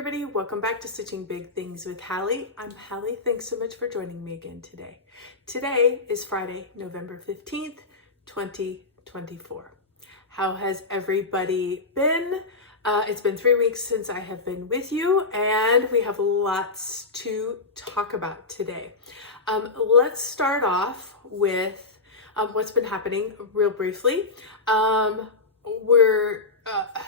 everybody, welcome back to Stitching Big Things with Hallie. I'm Hallie. Thanks so much for joining me again today. Today is Friday, November 15th, 2024. How has everybody been? It's been 3 weeks since I have been with you, and we have lots to talk about today. Let's start off with what's been happening real briefly. We're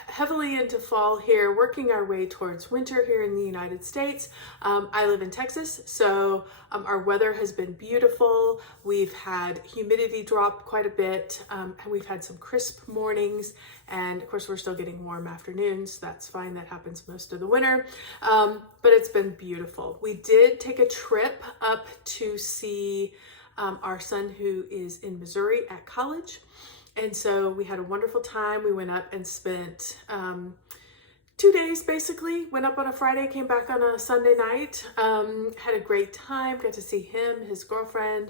heavily into fall here, working our way towards winter here in the United States. I live in Texas, so our weather has been beautiful. We've had humidity drop quite a bit, and we've had some crisp mornings, and of course we're still getting warm afternoons. That's fine, that happens most of the winter, but it's been beautiful. We did take a trip up to see our son who is in Missouri at college. And so we had a wonderful time. We went up and spent 2 days basically. Went up on a Friday, came back on a Sunday night. Had a great time, got to see him, his girlfriend.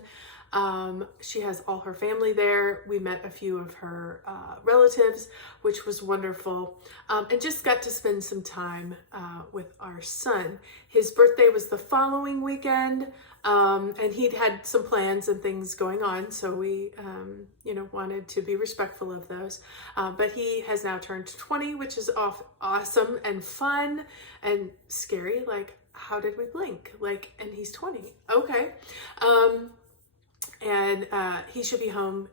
She has all her family there. We met a few of her relatives, which was wonderful. And just got to spend some time with our son. His birthday was the following weekend. And he'd had some plans and things going on, so we, wanted to be respectful of those. But he has now turned 20, which is awesome and fun and scary. Like, how did we blink? And he's 20. Okay. And he should be home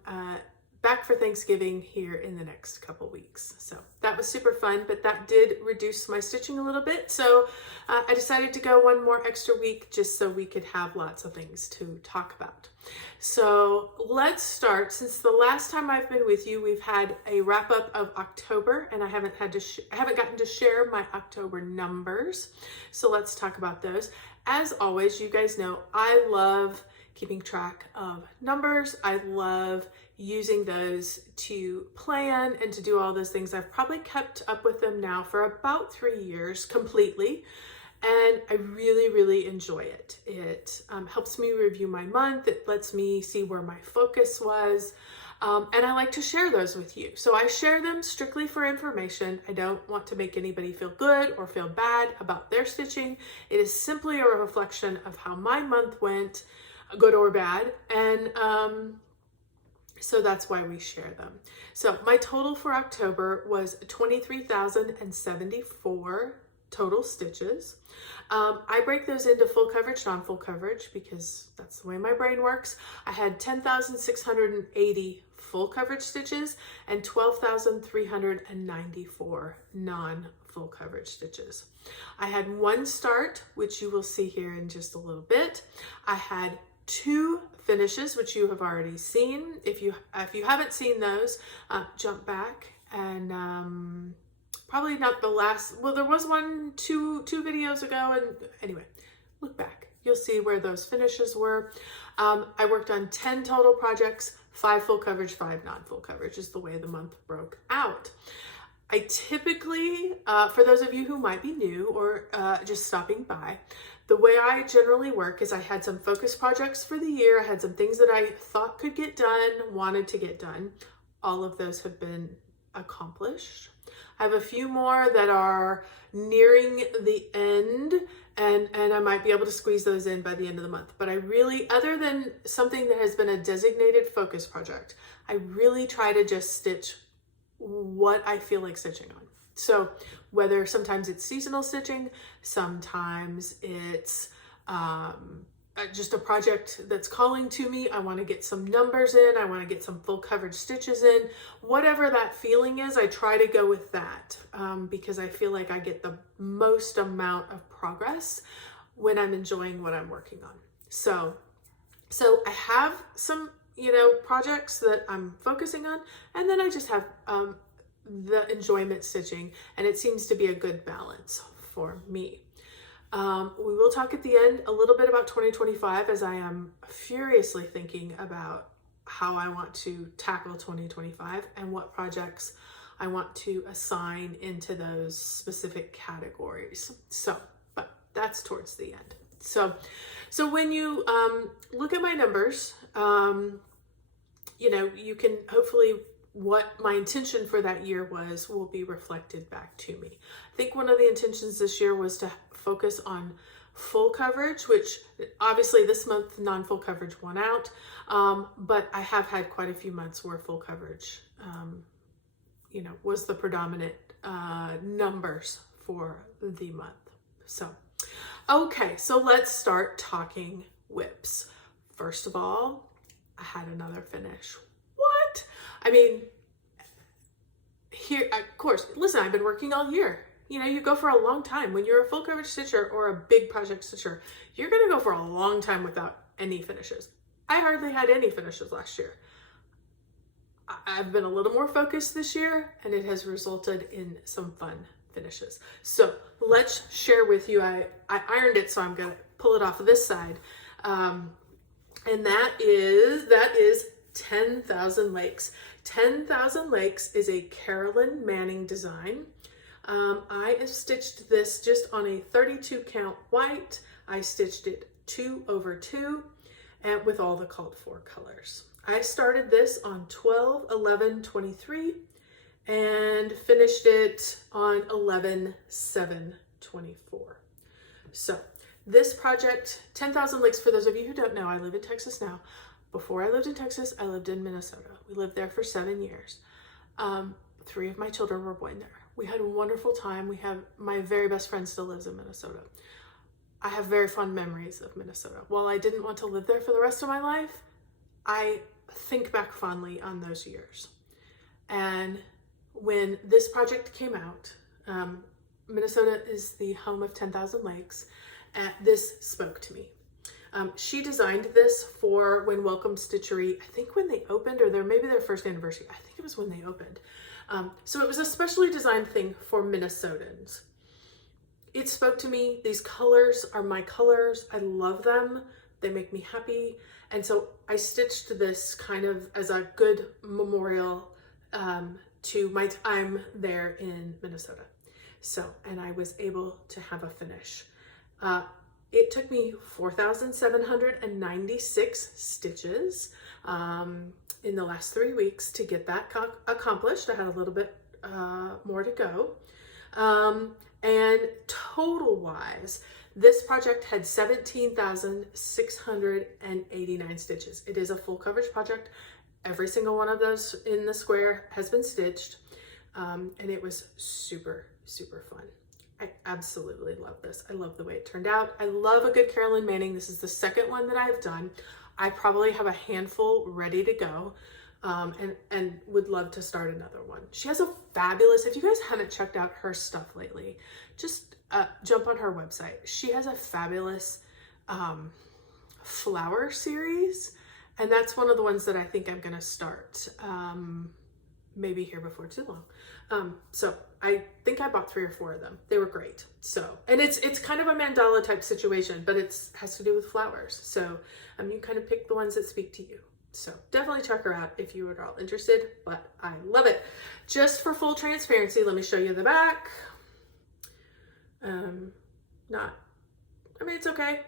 back for Thanksgiving here in the next couple weeks. So that was super fun, but that did reduce my stitching a little bit. So I decided to go one more extra week just so we could have lots of things to talk about. So let's start. Since the last time I've been with you, we've had a wrap up of October, and I haven't gotten to share my October numbers. So let's talk about those. As always, you guys know I love keeping track of numbers. I love using those to plan and to do all those things. I've probably kept up with them now for about 3 years completely, and I really, really enjoy it. It helps me review my month. It lets me see where my focus was, and I like to share those with you. So I share them strictly for information. I don't want to make anybody feel good or feel bad about their stitching. It is simply a reflection of how my month went, good or bad, and so that's why we share them. So my total for October was 23,074 total stitches. I break those into full coverage, non-full coverage, because that's the way my brain works. I had 10,680 full coverage stitches and 12,394 non-full coverage stitches. I had one start, which you will see here in just a little bit. I had 2 finishes, which you have already seen. If you haven't seen those, jump back and probably not the last. Well, there was two videos ago, and anyway, look back. You'll see where those finishes were. I worked on 10 total projects, 5 full coverage, 5 non-full coverage is the way the month broke out. I typically, for those of you who might be new or just stopping by, the way I generally work is I had some focus projects for the year. I had some things that I thought could get done, wanted to get done. All of those have been accomplished. I have a few more that are nearing the end, and I might be able to squeeze those in by the end of the month. But I really, other than something that has been a designated focus project, I really try to just stitch what I feel like stitching on. So whether sometimes it's seasonal stitching, sometimes it's just a project that's calling to me. I want to get some numbers in. I want to get some full coverage stitches in. Whatever that feeling is, I try to go with that because I feel like I get the most amount of progress when I'm enjoying what I'm working on. So I have some projects that I'm focusing on, and then I just have the enjoyment stitching, and it seems to be a good balance for me. We will talk at the end a little bit about 2025, as I am furiously thinking about how I want to tackle 2025 and what projects I want to assign into those specific categories. But that's towards the end. So when you look at my numbers, you can hopefully what my intention for that year was will be reflected back to me. I think one of the intentions this year was to focus on full coverage, which obviously this month non-full coverage won out, but I have had quite a few months where full coverage was the predominant numbers for the month. So okay, so let's start talking whips. First of all, I had another finish. What? I mean, here, of course, listen, I've been working all year. You go for a long time. When you're a full coverage stitcher or a big project stitcher, you're going to go for a long time without any finishes. I hardly had any finishes last year. I've been a little more focused this year, and it has resulted in some fun finishes. So let's share with you. I ironed it, so I'm going to pull it off of this side. And that is 10,000 Lakes. 10,000 Lakes is a Carolyn Manning design. I have stitched this just on a 32 count white. I stitched it 2 over 2 and with all the called for colors. I started this on 12/11/23 and finished it on 11/7/24. So this project, 10,000 Lakes, for those of you who don't know, I live in Texas now. Before I lived in Texas, I lived in Minnesota. We lived there for 7 years. 3 of my children were born there. We had a wonderful time. My very best friend still lives in Minnesota. I have very fond memories of Minnesota. While I didn't want to live there for the rest of my life, I think back fondly on those years. And when this project came out, Minnesota is the home of 10,000 Lakes. This spoke to me. She designed this for when Welcome Stitchery, I think when they opened, or maybe their first anniversary. I think it was when they opened. So it was a specially designed thing for Minnesotans. It spoke to me. These colors are my colors. I love them. They make me happy. And so I stitched this kind of as a good memorial to my time there in Minnesota. So, and I was able to have a finish. It took me 4,796 stitches in the last 3 weeks to get that accomplished. I had a little bit more to go. And total wise, this project had 17,689 stitches. It is a full coverage project. Every single one of those in the square has been stitched. And it was super, super fun. I absolutely love this. I love the way it turned out. I love a good Carolyn Manning. This is the second one that I've done. I probably have a handful ready to go, and would love to start another one. She has a fabulous, if you guys haven't checked out her stuff lately, just jump on her website. She has a fabulous flower series, and that's one of the ones that I think I'm going to start maybe here before too long. So I think I bought 3 or 4 of them. They were great. So, and it's kind of a mandala type situation, but has to do with flowers. So you kind of pick the ones that speak to you. So definitely check her out if you are at all interested, but I love it. Just for full transparency, let me show you the back. It's okay.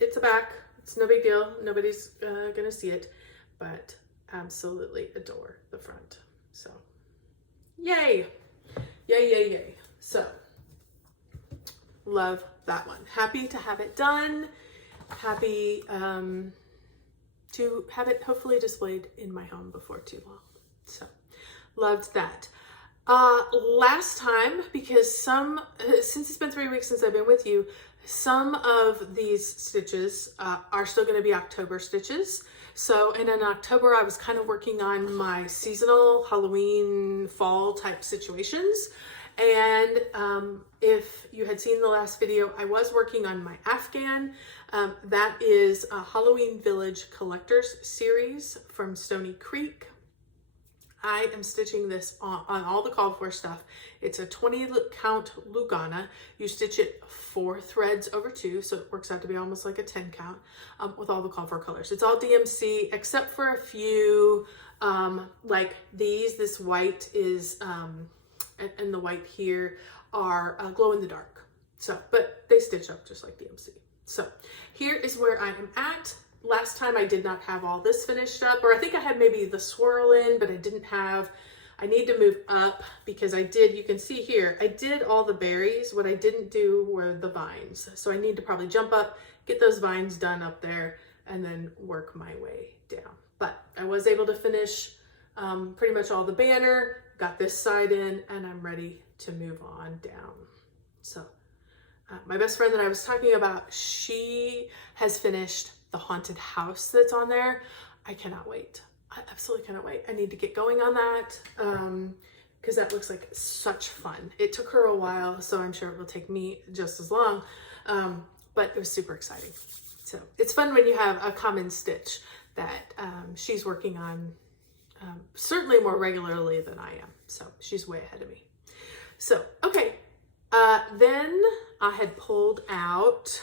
It's a back. It's no big deal. Nobody's gonna see it, but absolutely adore the front. So yay, yay, yay, yay. So love that one. Happy to have it done. Happy to have it hopefully displayed in my home before too long. So loved that. Last time, because since it's been 3 weeks since I've been with you, some of these stitches are still going to be October stitches. So, and in October, I was kind of working on my seasonal Halloween fall type situations. And if you had seen the last video, I was working on my Afghan. That is a Halloween Village Collectors series from Stony Creek. I am stitching this on all the called for stuff. It's a 20 count Lugana. You stitch it 4 threads over 2, so it works out to be almost like a 10 count with all the called for colors. It's all DMC except for a few like these. This white is and the white here are glow in the dark. So, but they stitch up just like DMC. So here is where I am at. Last time I did not have all this finished up, or I think I had maybe the swirl in, but I didn't have I need to move up because you can see here, I did all the berries. What I didn't do were the vines. So I need to probably jump up, get those vines done up there, and then work my way down. But I was able to finish pretty much all the banner, got this side in, and I'm ready to move on down. So my best friend that I was talking about, she has finished the haunted house that's on there. I cannot wait. I absolutely cannot wait. I need to get going on that because that looks like such fun. It took her a while, so I'm sure it will take me just as long, but it was super exciting. So it's fun when you have a common stitch that she's working on certainly more regularly than I am. So she's way ahead of me. So, okay. Then I had pulled out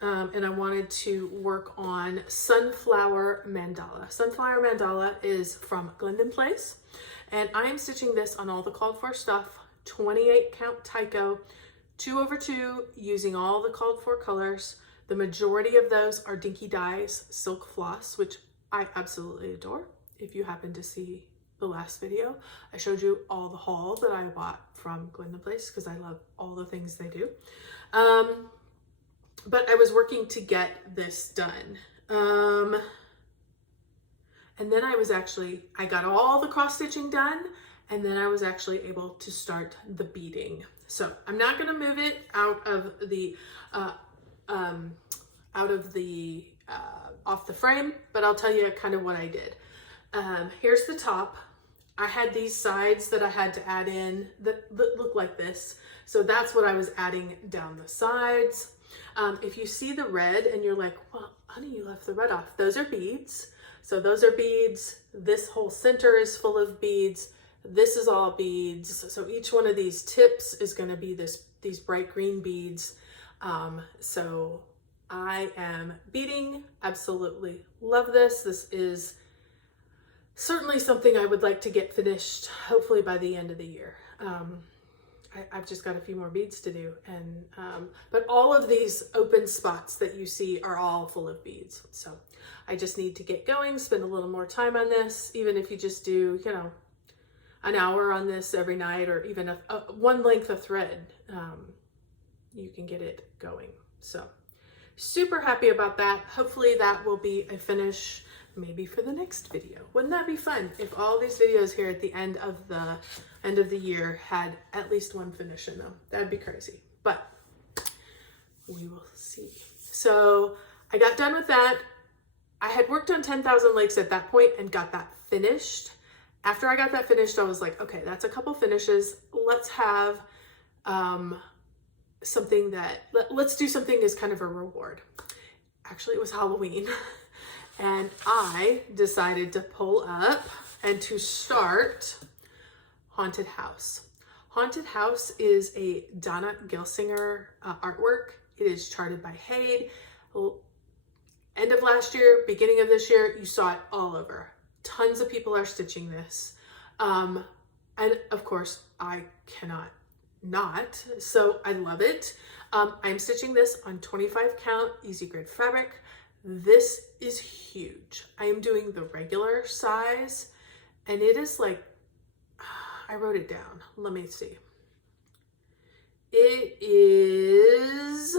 and I wanted to work on Sunflower Mandala. Sunflower Mandala is from Glendon Place, and I am stitching this on all the called for stuff, 28 count Tyco, 2/2, using all the called for colors. The majority of those are Dinky Dye's Silk Floss, which I absolutely adore. If you happen to see the last video, I showed you all the haul that I bought from Glendon Place because I love all the things they do. But I was working to get this done. And then I got all the cross stitching done, and then I was actually able to start the beading. So I'm not gonna move it out of the off the frame, but I'll tell you kind of what I did. Here's the top. I had these sides that I had to add in that look like this. So that's what I was adding down the sides. If you see the red and you're like, well, honey, you left the red off. Those are beads. So those are beads. This whole center is full of beads. This is all beads. So each one of these tips is going to be these bright green beads. So I am beading. Absolutely love this. This is certainly something I would like to get finished, hopefully by the end of the year. I've just got a few more beads to do, and but all of these open spots that you see are all full of beads. So I just need to get going, spend a little more time on this. Even if you just do, an hour on this every night, or even one length of thread, you can get it going. So super happy about that. Hopefully that will be a finish maybe for the next video. Wouldn't that be fun if all these videos here at the end of the year had at least one finish in them? That'd be crazy, but we will see. So I got done with that. I had worked on 10,000 Lakes at that point and got that finished. After I got that finished, I was like, okay, that's a couple finishes. Let's have let's do something as kind of a reward. Actually, it was Halloween. And I decided to pull up and to start Haunted House. Haunted House is a Donna Gelsinger artwork. It is charted by Haid. End of last year, beginning of this year, you saw it all over. Tons of people are stitching this. And of course, I cannot not, so I love it. I'm stitching this on 25 count easy grid fabric. This is huge. I am doing the regular size, and it is like, I wrote it down. Let me see. It is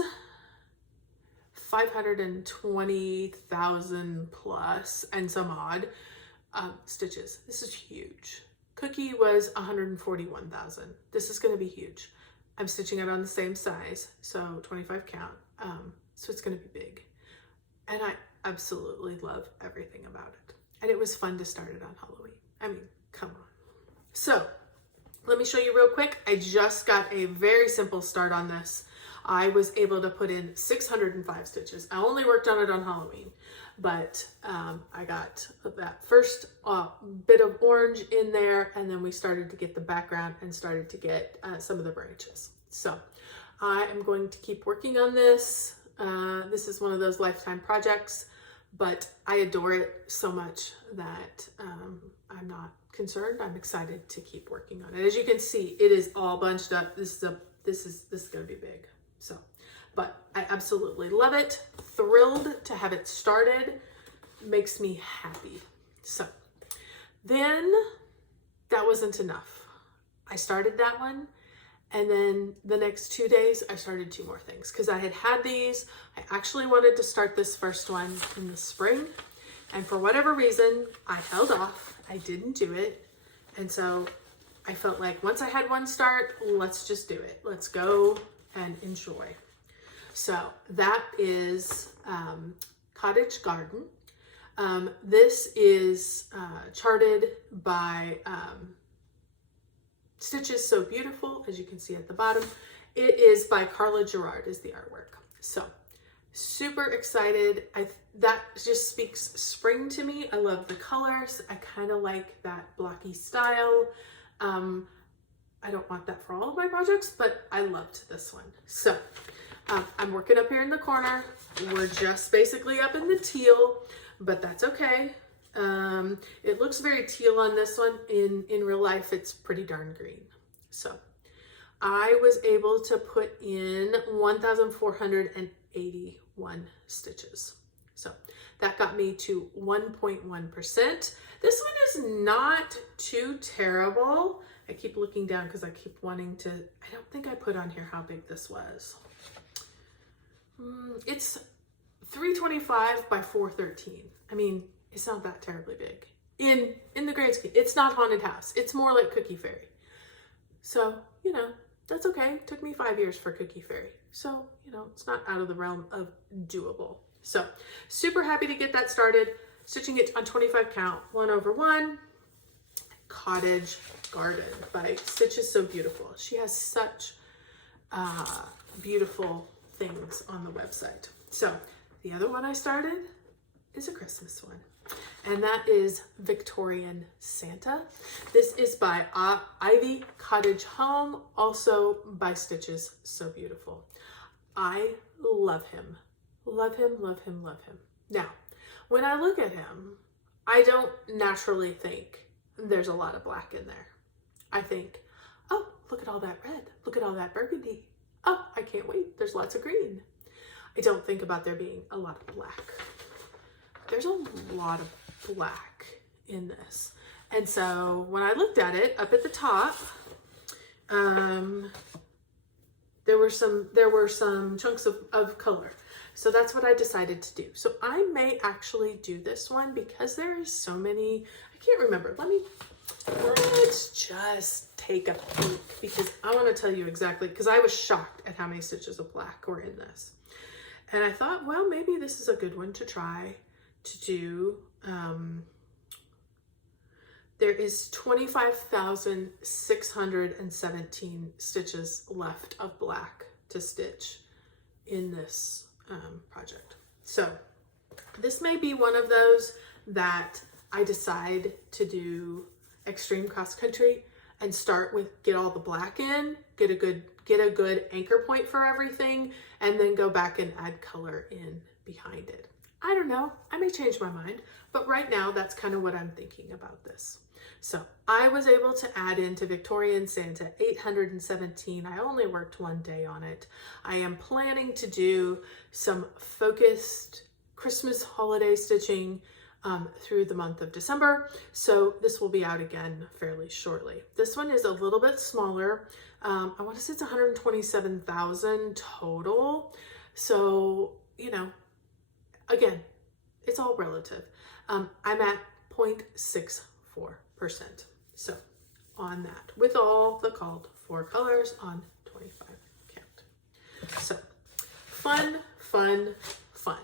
520,000 plus and some odd stitches. This is huge. Cookie was 141,000. This is going to be huge. I'm stitching it on the same size, so 25 count. So it's going to be big. And I absolutely love everything about it. And it was fun to start it on Halloween. I mean, come on. So let me show you real quick. I just got a very simple start on this. I was able to put in 605 stitches. I only worked on it on Halloween, but I got that first bit of orange in there, and then we started to get the background and started to get some of the branches. So I am going to keep working on this. This is one of those lifetime projects, but I adore it so much that I'm not concerned. I'm excited to keep working on it. As you can see, it is all bunched up. This is going to be big. So, but I absolutely love it. Thrilled to have it started. Makes me happy. So then that wasn't enough. I started that one, and then the next 2 days I started 2 more things because I had these. I actually wanted to start this first one in the spring, and for whatever reason I held off. I didn't do it, and so I felt like once I had one start, let's just do it. Let's go and enjoy. So that is Cottage Garden. This is charted by Stitches So Beautiful, as you can see at the bottom. It is by Carla Gerard is the artwork. So super excited. That just speaks spring to me. I love the colors. I kind of like that blocky style. I don't want that for all of my projects, but I loved this one. So I'm working up here in the corner. We're just basically up in the teal, but that's okay. It looks very teal on this one. In real life, it's pretty darn green. So I was able to put in 1,481 stitches. So that got me to 1.1%. This one is not too terrible. I keep looking down because I keep wanting to, I don't think I put on here how big this was. It's 325 by 413. I mean, it's not that terribly big. In the grand scheme, it's not Haunted House. It's more like Cookie Fairy. So, you know, that's okay. It took me 5 years for Cookie Fairy. So, you know, it's not out of the realm of doable. So, super happy to get that started. Stitching it on 25 count, 1/1. Cottage Garden by Stitches So Beautiful. She has such beautiful things on the website. So the other one I started is a Christmas one, and that is Victorian Santa. This is by Ivy Cottage Home, also by Stitches So Beautiful. I love him. Love him, love him, love him. Now, when I look at him, I don't naturally think there's a lot of black in there. I think, oh, look at all that red. Look at all that burgundy. Oh, I can't wait. There's lots of green. I don't think about there being a lot of black. There's a lot of black in this. And so when I looked at it up at the top, there were some chunks of color. So that's what I decided to do. So I may actually do this one because there are so many, I can't remember. Let's just take a peek because I want to tell you exactly, because I was shocked at how many stitches of black were in this. And I thought, well, maybe this is a good one to try to do. There is 25,617 stitches left of black to stitch in this project. So this may be one of those that I decide to do extreme cross country and start with get all the black in, get a good anchor point for everything, and then go back and add color in behind it. I don't know, I may change my mind, but right now that's kind of what I'm thinking about this. So I was able to add into Victorian Santa 817. I only worked 1 day on it. I am planning to do some focused Christmas holiday stitching through the month of December. So this will be out again fairly shortly. This one is a little bit smaller. I want to say it's 127,000 total. So, you know, again, it's all relative. I'm at 0.64%. So on that, with all the called for colors on 25 count. So fun, fun, fun.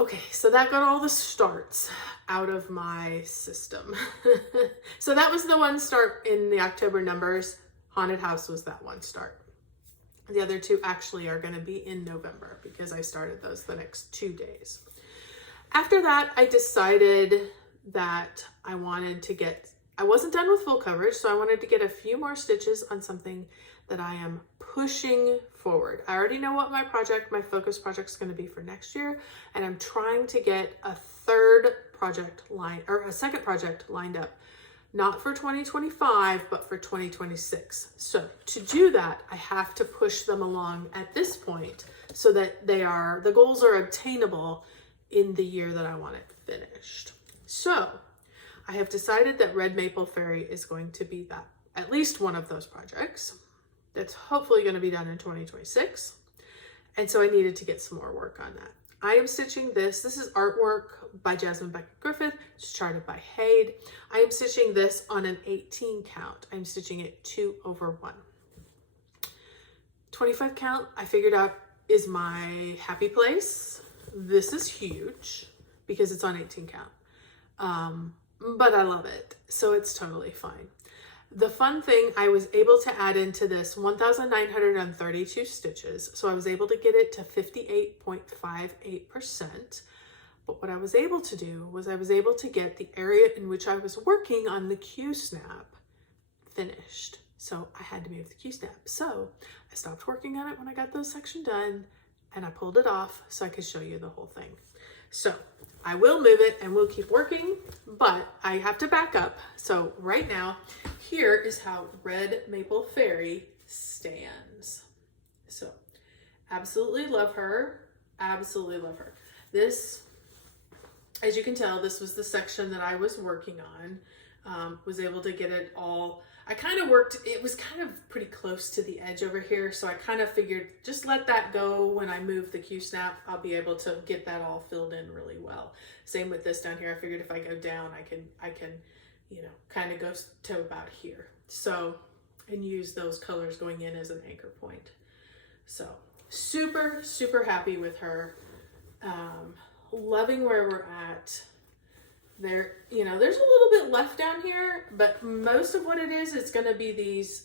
Okay, so that got all the starts out of my system. So that was the one start in the October numbers. Haunted House was that one start. The other two actually are going to be in November because I started those the next 2 days. After that, I decided that I wasn't done with full coverage, so I wanted to get a few more stitches on something that I am pushing forward. I already know what my focus project is going to be for next year, and I'm trying to get a second project lined up, not for 2025, but for 2026. So to do that, I have to push them along at this point so that the goals are obtainable in the year that I want it finished. So I have decided that Red Maple Fairy is going to be that, at least one of those projects that's hopefully going to be done in 2026. And so I needed to get some more work on that. I am stitching this. This is artwork by Jasmine Beckett Griffith. It's charted by Haid. I am stitching this on an 18 count. I'm stitching it 2/1. 25 count, I figured out, is my happy place. This is huge because it's on 18 count. But I love it, so it's totally fine. The fun thing, I was able to add into this 1,932 stitches, so I was able to get it to 58.58%. But what I was able to do was I was able to get the area in which I was working on the Q-snap finished. So I had to move the Q-snap. So I stopped working on it when I got this section done, and I pulled it off so I could show you the whole thing. So I will move it and we'll keep working, but I have to back up. So right now, here is how Red Maple Fairy stands. So absolutely love her. Absolutely love her. This, as you can tell, this was the section that I was working on. Was able to get it all. I kind of worked, it was kind of pretty close to the edge over here, so I kind of figured just let that go. When I move the Q-snap, I'll be able to get that all filled in really well. Same with this down here. I figured if I go down, I can, you know, kind of go to about here. So, and use those colors going in as an anchor point. So, super, super happy with her. Loving where we're at. There, you know, there's a little bit left down here, but most of what it is, it's going to be these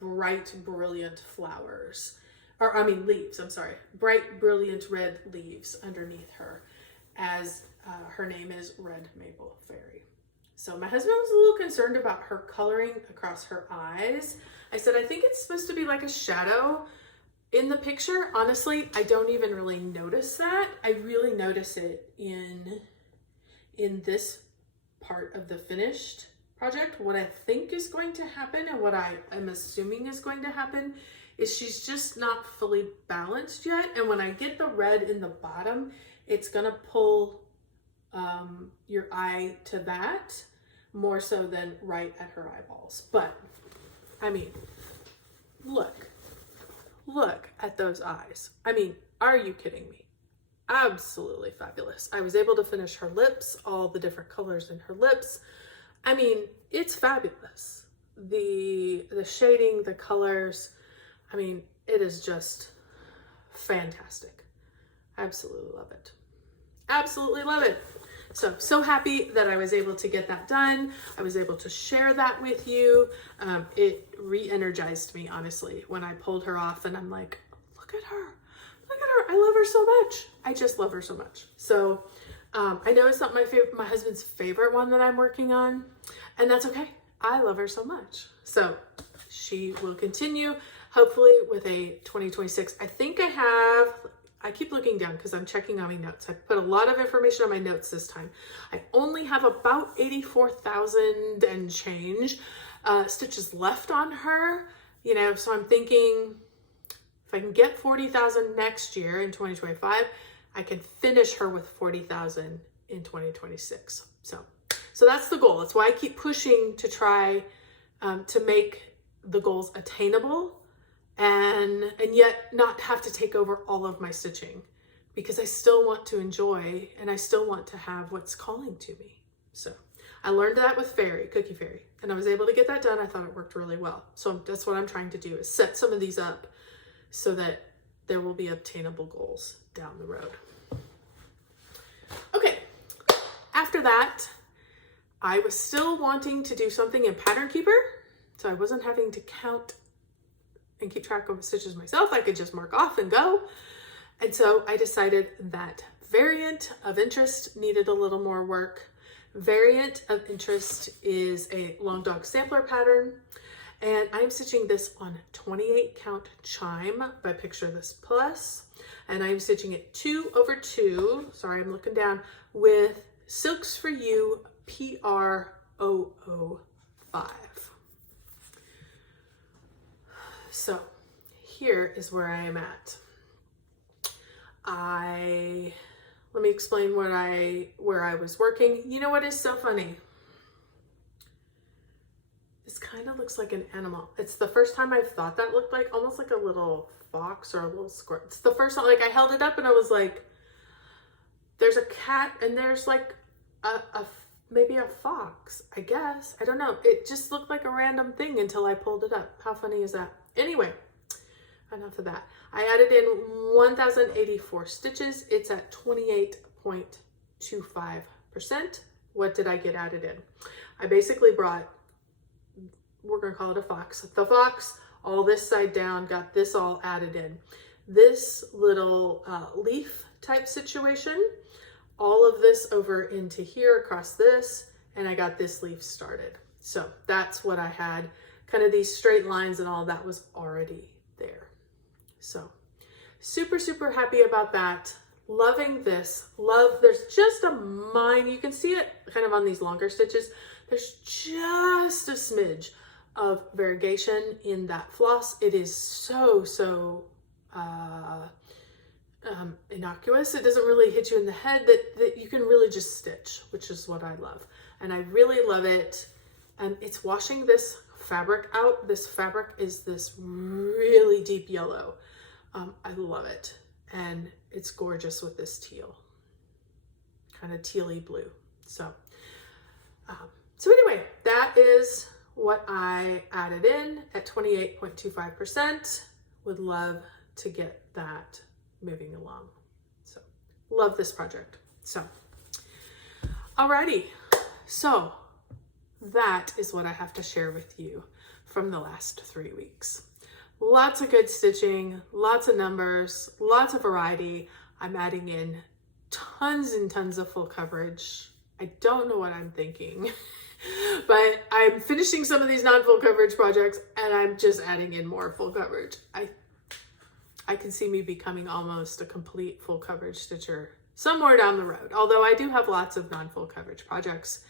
bright, brilliant flowers, or I mean leaves, I'm sorry, bright, brilliant red leaves underneath her, as her name is Red Maple Fairy. So my husband was a little concerned about her coloring across her eyes. I said, I think it's supposed to be like a shadow in the picture. Honestly, I don't even really notice that. I really notice it in this part of the finished project. What I think is going to happen, and what I am assuming is going to happen, is she's just not fully balanced yet. And when I get the red in the bottom, it's gonna pull your eye to that more so than right at her eyeballs. But I mean, look at those eyes. I mean, are you kidding me? Absolutely fabulous. I was able to finish her lips, all the different colors in her lips. I mean, it's fabulous. The shading, the colors, I mean, it is just fantastic. Absolutely love it. Absolutely love it. So happy that I was able to get that done. I was able to share that with you. It re-energized me, honestly, when I pulled her off and I'm like, look at her. Look at her. I love her so much. I just love her so much. So I know it's not my husband's favorite one that I'm working on, and that's okay. I love her so much. So she will continue, hopefully with a 2026. I think I keep looking down because I'm checking on my notes. I put a lot of information on my notes this time. I only have about 84,000 and change stitches left on her, you know, so I'm thinking if I can get 40,000 next year in 2025, I can finish her with 40,000 in 2026. So that's the goal. That's why I keep pushing to try to make the goals attainable and yet not have to take over all of my stitching, because I still want to enjoy and I still want to have what's calling to me. So I learned that with Cookie Fairy, and I was able to get that done. I thought it worked really well. So that's what I'm trying to do, is set some of these up so that there will be obtainable goals down the road. Okay, after that, I was still wanting to do something in Pattern Keeper, so I wasn't having to count and keep track of stitches myself. I could just mark off and go. And so I decided that Variant of Interest needed a little more work. Variant of Interest is a long dog sampler pattern, and I'm stitching this on 28 count chime by Picture This Plus, and I'm stitching it 2/2, sorry, I'm looking down, with Silks for You PR005. So here is where I am at. Let me explain where I was working. You know what is so funny? kind of looks like an animal. It's the first time I've thought that looked like almost like a little fox or a little squirrel. It's the first time, like I held it up and I was like, there's a cat and there's like maybe a fox, I guess. I don't know. It just looked like a random thing until I pulled it up. How funny is that? Anyway, enough of that. I added in 1,084 stitches. It's at 28.25%. What did I get added in? I basically brought, we're gonna call it a fox. The fox, all this side down, got this all added in. This little leaf type situation, all of this over into here, across this, and I got this leaf started. So that's what I had, kind of these straight lines and all that was already there. So super, super happy about that. Loving this. There's just a you can see it kind of on these longer stitches. There's just a smidge of variegation in that floss. It is so innocuous. It doesn't really hit you in the head, that you can really just stitch, which is what I love. And I really love it. And it's washing this fabric out. This fabric is this really deep yellow. I love it. And it's gorgeous with this teal, kind of tealy blue. So anyway, that is what I added in at 28.25%. Would love to get that moving along. So love this project. So alrighty, so that is what I have to share with you from the last 3 weeks. Lots of good stitching, lots of numbers, lots of variety. I'm adding in tons and tons of full coverage. I don't know what I'm thinking, but I'm finishing some of these non-full coverage projects and I'm just adding in more full coverage. I can see me becoming almost a complete full coverage stitcher somewhere down the road. Although I do have lots of non-full coverage projects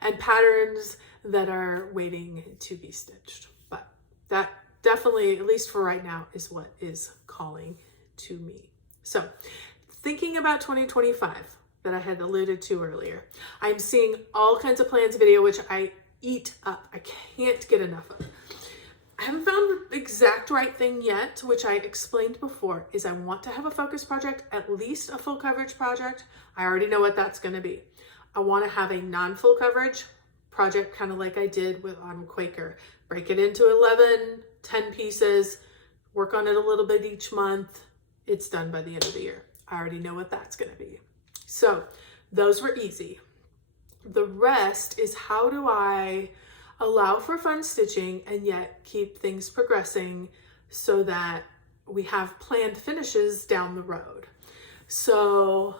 and patterns that are waiting to be stitched. But that definitely, at least for right now, is what is calling to me. So thinking about 2025 that I had alluded to earlier, I'm seeing all kinds of plans video, which I eat up. I can't get enough of. I haven't found the exact right thing yet, which I explained before, is I want to have a focus project, at least a full coverage project. I already know what that's going to be. I want to have a non-full coverage project, kind of like I did on Quaker. Break it into 11, 10 pieces, work on it a little bit each month. It's done by the end of the year. I already know what that's going to be. So those were easy. The rest is, how do I allow for fun stitching and yet keep things progressing so that we have planned finishes down the road. So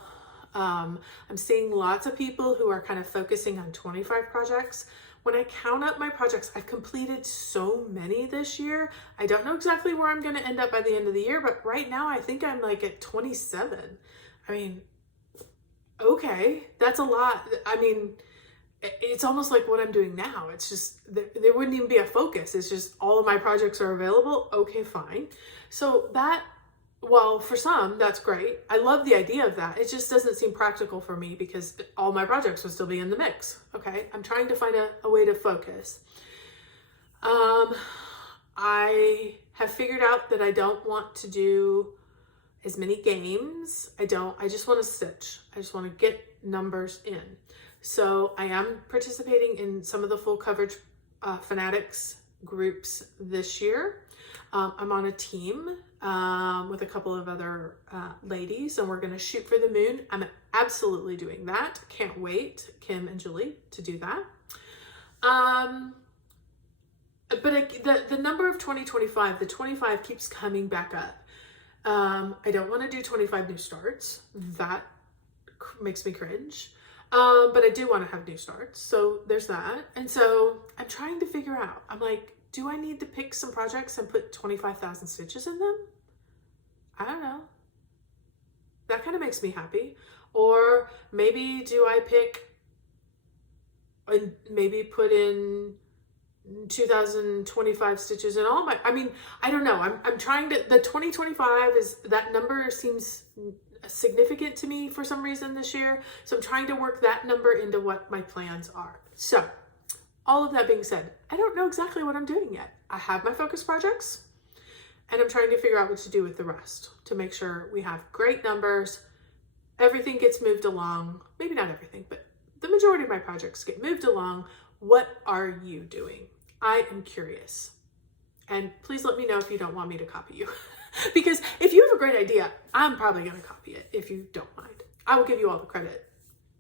I'm seeing lots of people who are kind of focusing on 25 projects. When I count up my projects, I've completed so many this year. I don't know exactly where I'm going to end up by the end of the year, but right now I think I'm like at 27. I mean, okay, that's a lot. I mean, it's almost like what I'm doing now. It's just, there wouldn't even be a focus. It's just all of my projects are available. Okay, fine. So that, well, for some, that's great. I love the idea of that. It just doesn't seem practical for me because all my projects would still be in the mix. Okay, I'm trying to find a way to focus. I have figured out that I don't want to do as many games. I just want to stitch. I just want to get numbers in. So I am participating in some of the full coverage fanatics groups this year. I'm on a team with a couple of other ladies, and we're going to shoot for the moon. I'm absolutely doing that. Can't wait, Kim and Julie, to do that. But the number of 2025, the 25 keeps coming back up. I don't want to do 25 new starts. That makes me cringe. But I do want to have new starts. So there's that. And so I'm trying to figure out, I'm like, do I need to pick some projects and put 25,000 stitches in them? I don't know. That kind of makes me happy. Or maybe do I pick and maybe put in 2,025 stitches in all my, I mean, I don't know. I'm trying to, the 2025 is, that number seems significant to me for some reason this year. So I'm trying to work that number into what my plans are. So all of that being said, I don't know exactly what I'm doing yet. I have my focus projects and I'm trying to figure out what to do with the rest to make sure we have great numbers. Everything gets moved along. Maybe not everything, but the majority of my projects get moved along. What are you doing? I am curious. And please let me know if you don't want me to copy you. Because if you have a great idea, I'm probably going to copy it if you don't mind. I will give you all the credit.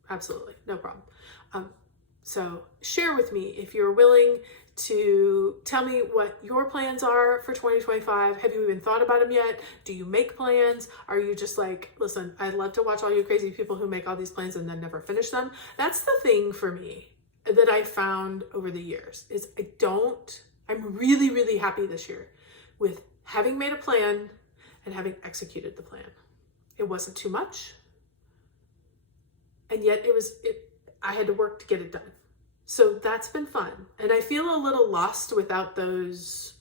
Absolutely. No problem. So share with me if you're willing to tell me what your plans are for 2025. Have you even thought about them yet? Do you make plans? Are you just like, listen, I'd love to watch all you crazy people who make all these plans and then never finish them. That's the thing for me that I found over the years is I'm really, really happy this year with having made a plan and having executed the plan. It wasn't too much. And yet I had to work to get it done. So that's been fun. And I feel a little lost without those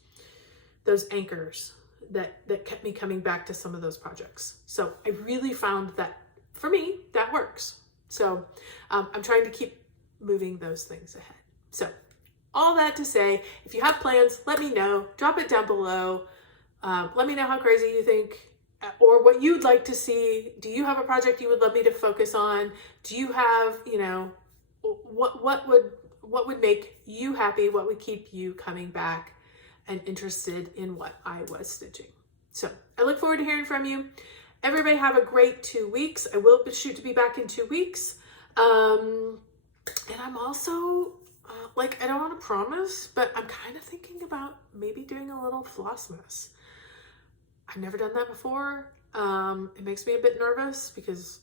anchors that kept me coming back to some of those projects. So I really found that for me, that works. So I'm trying to keep moving those things ahead. So all that to say, if you have plans, let me know. Drop it down below. Let me know how crazy you think or what you'd like to see. Do you have a project you would love me to focus on? Do you have, what would make you happy? What would keep you coming back and interested in what I was stitching? So I look forward to hearing from you. Everybody have a great 2 weeks. I will shoot to be back in 2 weeks. And I'm also, I don't want to promise, but I'm kind of thinking about maybe doing a little floss mess. I've never done that before. It makes me a bit nervous because,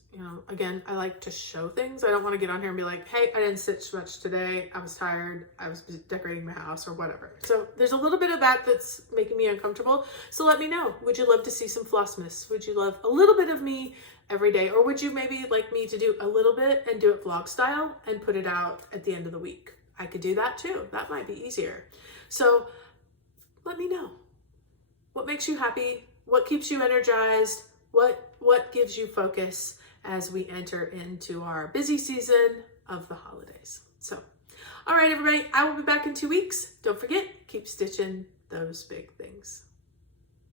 again, I like to show things. I don't want to get on here and be like, hey, I didn't stitch much today. I was tired. I was decorating my house or whatever. So there's a little bit of that that's making me uncomfortable. So let me know. Would you love to see some floss mess? Would you love a little bit of me every day? Or would you maybe like me to do a little bit and do it vlog style and put it out at the end of the week? I could do that too. That might be easier. So let me know. What makes you happy? What keeps you energized? What gives you focus as we enter into our busy season of the holidays? So, all right, everybody, I will be back in 2 weeks. Don't forget, keep stitching those big things.